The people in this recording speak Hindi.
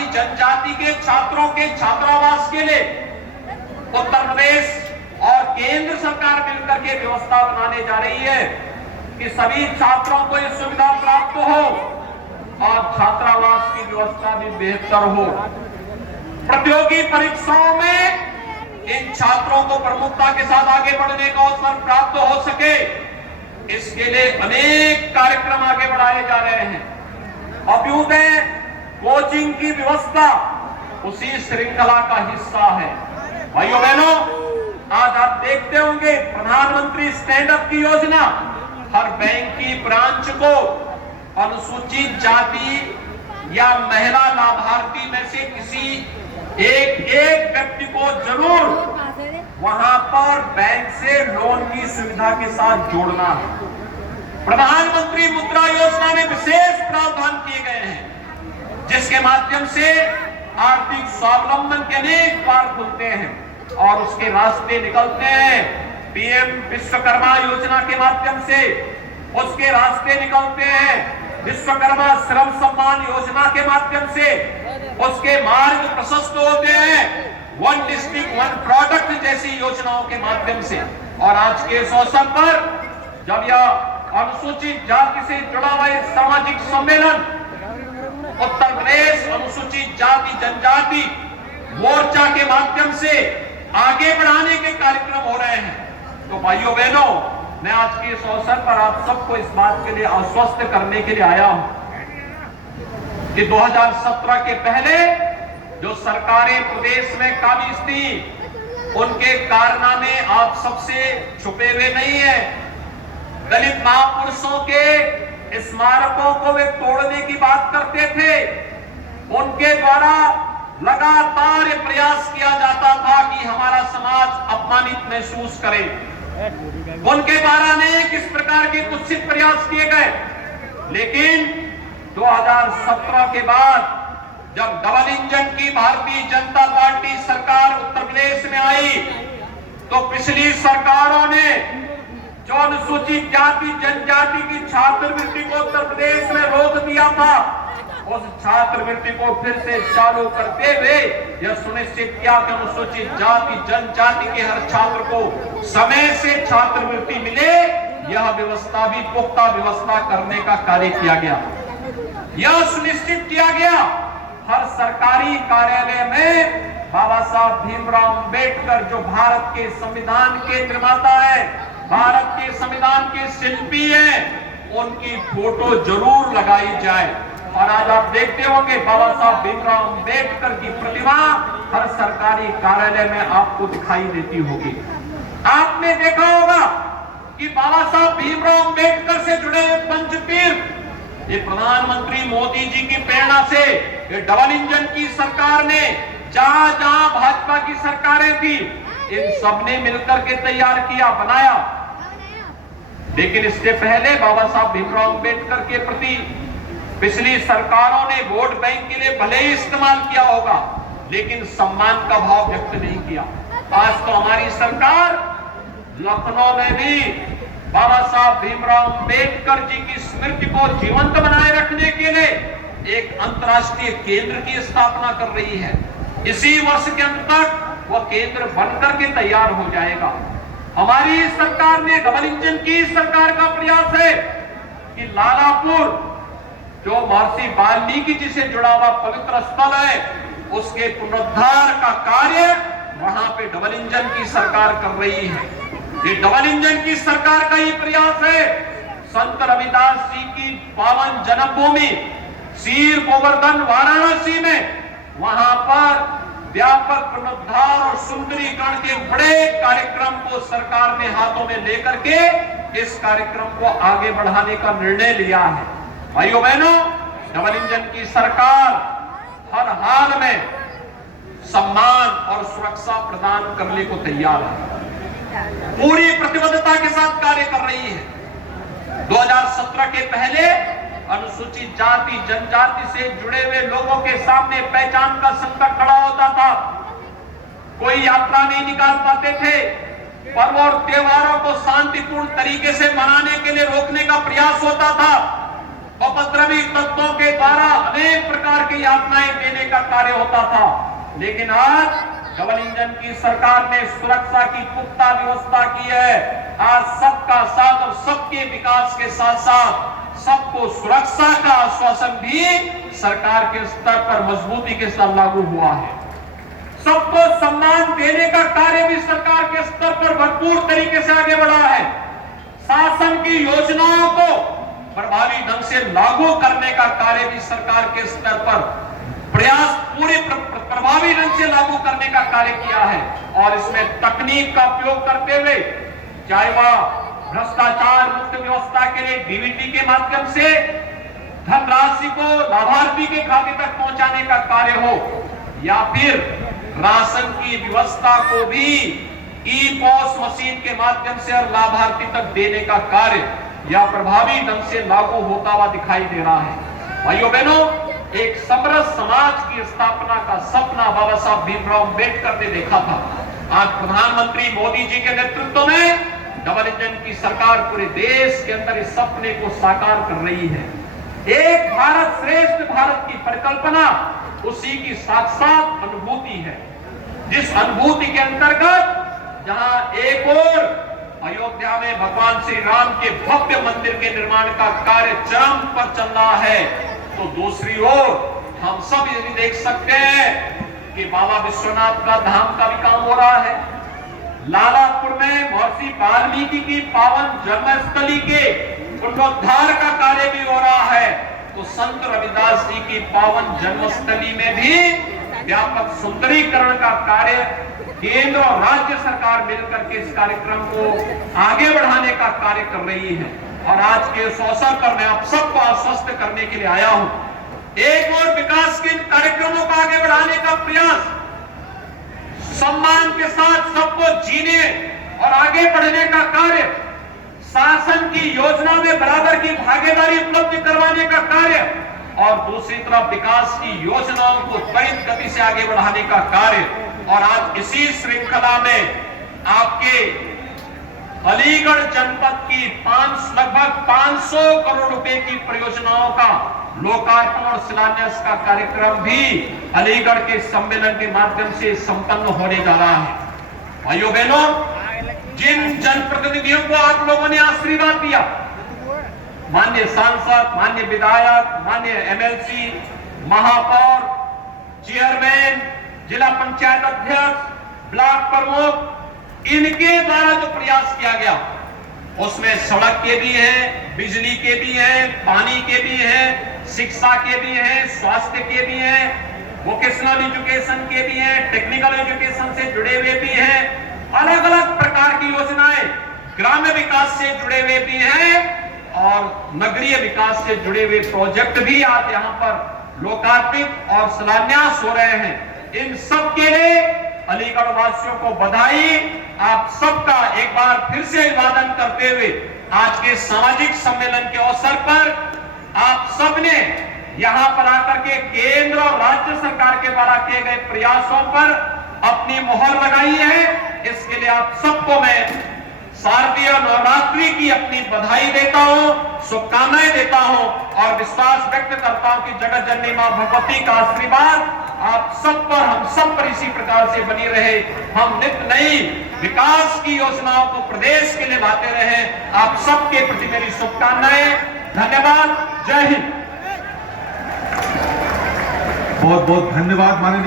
जाति जनजाति के छात्रों के छात्रावास के लिए उत्तर प्रदेश और केंद्र सरकार मिलकर के व्यवस्था बनाने जा रही है कि सभी छात्रों को यह सुविधा प्राप्त हो और छात्रावास की व्यवस्था भी बेहतर हो। प्रतियोगी परीक्षाओं में इन छात्रों को प्रमुखता के साथ आगे बढ़ने का अवसर प्राप्त हो सके, इसके लिए अनेक कार्यक्रम आगे बढ़ाए जा रहे हैं। अभ्युदय कोचिंग की व्यवस्था उसी श्रृंखला का हिस्सा है। भाइयों बहनों, आज आप देखते होंगे प्रधानमंत्री स्टैंड अप की योजना हर बैंक की ब्रांच को अनुसूचित जाति या महिला लाभार्थी में से किसी एक व्यक्ति को जरूर वहां पर बैंक से लोन की सुविधा के साथ जोड़ना है। प्रधानमंत्री मुद्रा योजना में विशेष प्रावधान किए गए हैं जिसके माध्यम से आर्थिक स्वावलंबन के अनेक द्वार खुलते हैं और उसके रास्ते निकलते हैं। पीएम विश्वकर्मा योजना के माध्यम से उसके रास्ते निकलते हैं। विश्वकर्मा श्रम सम्मान योजना के माध्यम से उसके मार्ग प्रशस्त होते हैं। वन डिस्ट्रिक्ट वन प्रोडक्ट जैसी योजनाओं के माध्यम से। और आज के इस अवसर पर जब यह अनुसूचित जाति से जुड़ा हुआ सामाजिक सम्मेलन उत्तर प्रदेश अनुसूचित जाति जनजाति मोर्चा के माध्यम से आगे बढ़ाने के कार्यक्रम हो रहे हैं, तो भाइयों बहनों, मैं आज के इस अवसर पर आप सबको इस बात के लिए आश्वस्त करने के लिए आया हूं कि 2017 के पहले जो सरकारें प्रदेश में काबिज थी उनके कारनामे आप सबसे छुपे हुए नहीं है। दलित महापुरुषों के स्मारकों को वे तोड़ने की बात करते थे। उनके द्वारा लगातार ये प्रयास किया जाता था कि हमारा समाज अपमानित महसूस करे। उनके द्वारा अनेक इस प्रकार के कुत्सित प्रयास किए गए, लेकिन 2017 के बाद जब डबल इंजन की भारतीय जनता पार्टी सरकार उत्तर प्रदेश में आई तो पिछली सरकारों ने जो अनुसूचित जाति जनजाति की छात्रवृत्ति को उत्तर प्रदेश में रोक दिया था, उस छात्रवृत्ति को फिर से चालू करते हुए यह सुनिश्चित किया कि अनुसूचित जाति जनजाति के हर छात्र को समय से छात्रवृत्ति मिले। यह व्यवस्था भी पुख्ता व्यवस्था करने का कार्य किया गया। यह सुनिश्चित किया गया हर सरकारी कार्यालय में बाबा साहब भीमराव अंबेडकर जो भारत के संविधान के निर्माता है, भारत के संविधान के शिल्पी हैं, उनकी फोटो जरूर लगाई जाए। और आज आप देखते होंगे बाबा साहब भीमराव अंबेडकर की प्रतिमा हर सरकारी कार्यालय में आपको दिखाई देती होगी। आपने देखा होगा कि बाबा साहब भीमराव अंबेडकर से जुड़े पंचतीर्थ ये प्रधानमंत्री मोदी जी की प्रेरणा से ये डबल इंजन की सरकार ने जहां जहां भाजपा की सरकारें थी इन सबने मिलकर के तैयार किया, बनाया। लेकिन इससे पहले बाबा साहब भीमराव अंबेडकर के प्रति पिछली सरकारों ने वोट बैंक के लिए भले ही इस्तेमाल किया होगा, लेकिन सम्मान का भाव व्यक्त नहीं किया। आज तो हमारी सरकार लखनऊ में भी बाबा साहब भीमराव अंबेडकर जी की स्मृति को जीवंत बनाए रखने के लिए एक अंतर्राष्ट्रीय केंद्र की स्थापना कर रही है। इसी वर्ष के अंत तक वह केंद्र बनकर के तैयार हो जाएगा। हमारी सरकार ने डबल इंजन की सरकार का प्रयास है कि लालापुर जो महर्षि वाल्मीकि जी से जुड़ा हुआ पवित्र स्थल है उसके पुनरुद्धार का कार्य वहां पे डबल इंजन की सरकार कर रही है। ये डबल इंजन की सरकार का ही प्रयास है। संत रविदास जी की पावन जन्मभूमि सीर गोवर्धन वाराणसी में वहां पर व्यापक पुनरुद्धार और सुंदरीकरण के बड़े कार्यक्रम को सरकार ने हाथों में लेकर के इस कार्यक्रम को आगे बढ़ाने का निर्णय लिया है। भाइयों बहनों, डबल इंजन की सरकार हर हाल में सम्मान और सुरक्षा प्रदान करने को तैयार है, पूरी प्रतिबद्धता के साथ कार्य कर रही है। 2017 के पहले अनुसूचित जाति जनजाति से जुड़े हुए लोगों के सामने पहचान का संकट खड़ा होता था। कोई यात्रा नहीं निकाल पाते थे। पर्व और त्योहारों को शांतिपूर्ण तरीके से मनाने के लिए रोकने का प्रयास होता था। उपद्रवी तत्वों के द्वारा अनेक प्रकार की यातनाएं देने का कार्य होता था। लेकिन आज डबल इंजन की सरकार ने सुरक्षा की पुख्ता व्यवस्था की है। आज सबका साथ और सबके विकास के साथ साथ सबको सुरक्षा का आश्वासन भी सरकार के स्तर पर मजबूती के साथ लागू हुआ है। सबको सम्मान देने का कार्य भी सरकार के स्तर पर भरपूर तरीके से आगे बढ़ा है। शासन की योजनाओं को प्रभावी ढंग से लागू करने का कार्य भी सरकार के स्तर पर प्रयास पूरे प्रभावी ढंग से लागू करने का कार्य किया है। और इसमें तकनीक का उपयोग करते हुए, चाहे वह भ्रष्टाचार मुक्त व्यवस्था के लिए डीबीटी के माध्यम से धनराशि को लाभार्थी के खाते तक पहुंचाने का कार्य हो, या फिर राशन की व्यवस्था को भी ई-पॉस मशीन के माध्यम से और लाभार्थी तक देने का कार्य या प्रभावी ढंग से लागू होता हुआ दिखाई दे रहा है। भाइयों बहनों, एक समरस समाज की स्थापना का सपना बाबा साहब भीमराव अम्बेडकर ने देखा था। आज प्रधानमंत्री मोदी जी के नेतृत्व में डबल इंजन की सरकार पूरे देश के अंदर इस सपने को साकार कर रही है। एक भारत श्रेष्ठ भारत की परिकल्पना उसी की साक्षात अनुभूति है, जिस अनुभूति के अंतर्गत जहां एक और अयोध्या में भगवान श्री राम के भव्य मंदिर के निर्माण का कार्य चरम पर चल रहा है, तो दूसरी ओर हम सब यदि देख सकते हैं कि बाबा विश्वनाथ का धाम का भी काम हो रहा है। लालापुर में महर्षि वाल्मीकि की पावन जन्मस्थली के पुनरुद्धार का कार्य भी हो रहा है, तो संत रविदास जी की पावन जन्मस्थली में भी व्यापक सुंदरीकरण का कार्य केंद्र और राज्य सरकार मिलकर के इस कार्यक्रम को आगे बढ़ाने का कार्य कर रही है। और आज के इस अवसर पर मैं आप सबको आश्वस्त करने के लिए आया हूं, एक और विकास के कार्यक्रमों को आगे बढ़ाने का प्रयास, सम्मान के साथ सबको जीने और आगे बढ़ने का कार्य, शासन की योजना में बराबर की भागीदारी उपलब्ध करवाने का कार्य, और दूसरी तरफ विकास की योजनाओं को त्वरित गति से आगे बढ़ाने का कार्य। और आज इसी श्रृंखला में आपके अलीगढ़ जनपद की लगभग 500 करोड़ रुपए की परियोजनाओं का लोकार्पण और शिलान्यास का कार्यक्रम भी अलीगढ़ के सम्मेलन के माध्यम से संपन्न होने जा रहा है। भाइयों बहनों, जिन जनप्रतिनिधियों को आप लोगों ने आशीर्वाद दिया, माननीय सांसद, माननीय विधायक, माननीय एमएलसी, महापौर, चेयरमैन, जिला पंचायत अध्यक्ष, ब्लॉक प्रमुख, इनके द्वारा जो प्रयास किया गया, उसमें सड़क के भी हैं, बिजली के भी हैं, पानी के भी हैं, शिक्षा के भी हैं, स्वास्थ्य के भी हैं, वोकेशनल एजुकेशन के भी हैं, टेक्निकल एजुकेशन से जुड़े हुए भी हैं, अलग अलग प्रकार की योजनाएं ग्राम्य विकास से जुड़े हुए भी हैं, और नगरीय विकास से जुड़े हुए प्रोजेक्ट भी आज यहाँ पर लोकार्पित और शिलान्यास हो रहे हैं। इन सब के लिए अलीगढ़ वासियों को बधाई। आप सबका एक बार फिर से अभिवादन करते हुए आज के सामाजिक सम्मेलन के अवसर पर आप सबने यहाँ पर आकर के केंद्र और राज्य सरकार के द्वारा किए गए प्रयासों पर अपनी मुहर लगाई है। इसके लिए आप सबको मैं शारदीय नवरात्रि की अपनी बधाई देता हूं, शुभकामनाएं देता हूं और विश्वास व्यक्त करता हूं कि जगत जननी मां भगवती का आशीर्वाद आप सब पर, हम सब पर इसी प्रकार से बनी रहे। हम नित्य नई विकास की योजनाओं को प्रदेश के लिए लाते रहे। आप सबके प्रति मेरी शुभकामनाएं। धन्यवाद। जय हिंद। बहुत बहुत धन्यवाद माननीय